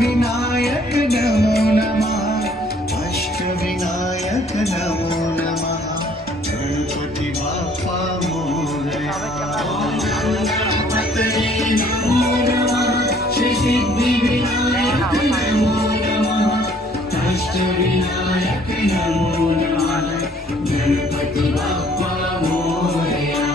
सिद्धिविनायक नमो नमः अष्टविनायक नमो नमः गणपति बाप्पा मोरया गणपतये नमो नमः श्री सिद्धिविनायक नमो नमः अष्टविनायक नमो नमः गणपति बाप्पा मोरया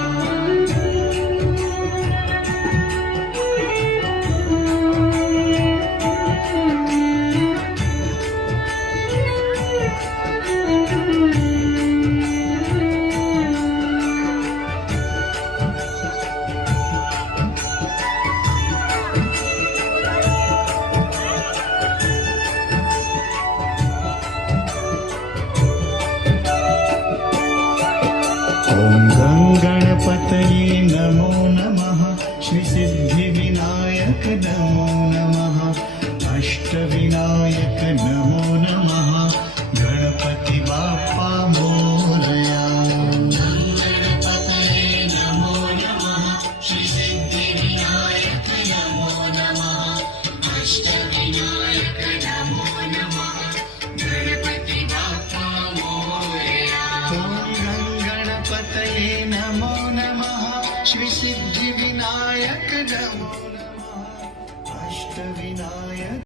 ॐ गणपतये नमो नमः श्री सिद्धिविनायक नमो नमः अष्टविनायक नमो नमः गणपति बाप्पा मोरया गणपतये नमो नमः श्री सिद्धिविनायक नमो नमः अष्टविनायक नमो नमः गणपति बाप्पा मोरया गणपतये नमो नमः श्री सिद्धिविनायक नमो नमः अष्टविनायक